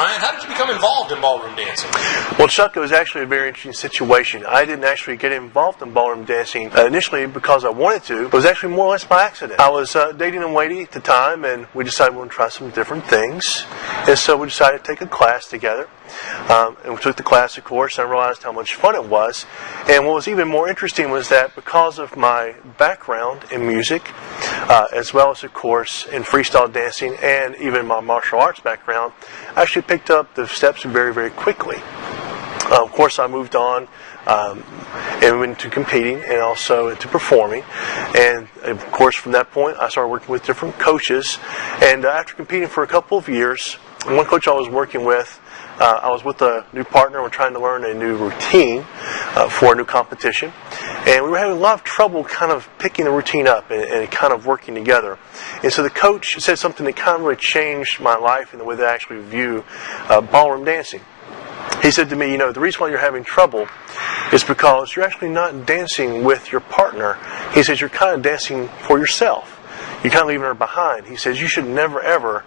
Brian, how did you become involved in ballroom dancing? Well, Chuck, it was actually a very interesting situation. I didn't actually get involved in ballroom dancing initially because I wanted to, but it was actually more or less by accident. I was dating a lady at the time, and we decided we wanted to try some different things. And so we decided to take a class together. And we took the class, of course, and I realized how much fun it was. And what was even more interesting was that because of my background in music, as well as, of course, in freestyle dancing and even my martial arts background, I actually picked up the steps very, very quickly. Of course, I moved on and went into competing and also into performing. And, of course, from that point, I started working with different coaches. And after competing for a couple of years, one coach I was working with, I was with a new partner. We're trying to learn a new routine for a new competition. And we were having a lot of trouble kind of picking the routine up and kind of working together. And so the coach said something that kind of really changed my life and the way that I actually view ballroom dancing. He said to me, the reason why you're having trouble is because you're actually not dancing with your partner. He says you're kind of dancing for yourself. You're kind of leaving her behind. He says you should never, ever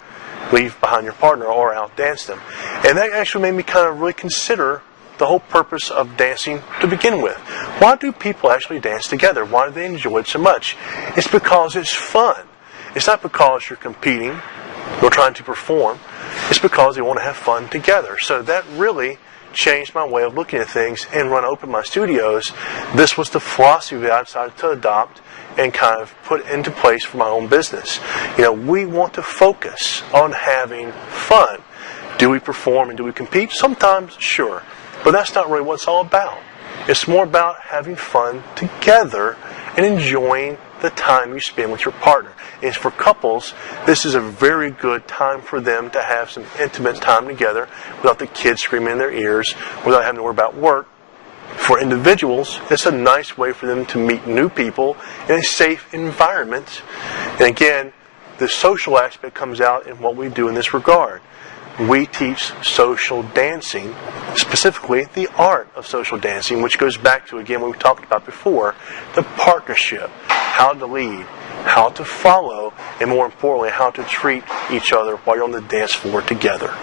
leave behind your partner or outdance them. And that actually made me kind of really consider the whole purpose of dancing to begin with. Why do people actually dance together? Why do they enjoy it so much? It's because it's fun. It's not because you're competing or trying to perform. It's because they want to have fun together. So that really changed my way of looking at things. And when I opened my studios, this was the philosophy that I decided to adopt and kind of put into place for my own business. We want to focus on having fun. Do we perform and do we compete? Sometimes, sure. But that's not really what it's all about. It's more about having fun together and enjoying the time you spend with your partner. And for couples, this is a very good time for them to have some intimate time together without the kids screaming in their ears, without having to worry about work. For individuals, it's a nice way for them to meet new people in a safe environment. And again, the social aspect comes out in what we do in this regard. We teach social dancing, specifically the art of social dancing, which goes back to, again, what we talked about before, the partnership, how to lead, how to follow, and more importantly, how to treat each other while you're on the dance floor together.